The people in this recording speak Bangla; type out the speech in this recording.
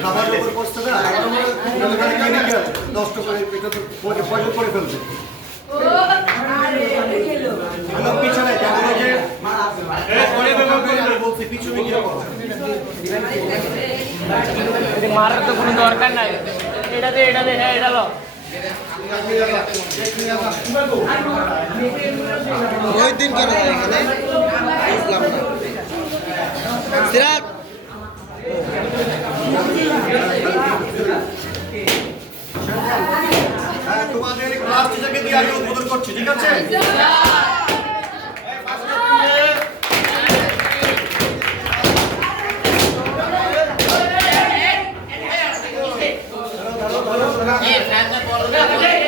খাবারের উপর বসতে না নষ্ট করে করে ফেলবে মারার তো কোনো দরকার নাই এটা দে এটা দে হ্যাঁ এটা লো ওই দিন কেন এখানে বুঝলাম না সিরাজ হ্যাঁ তোমাদের ক্লাস টিচারকে দিয়ে আমি উদ্বোধন করছি ঠিক আছে? হ্যাঁ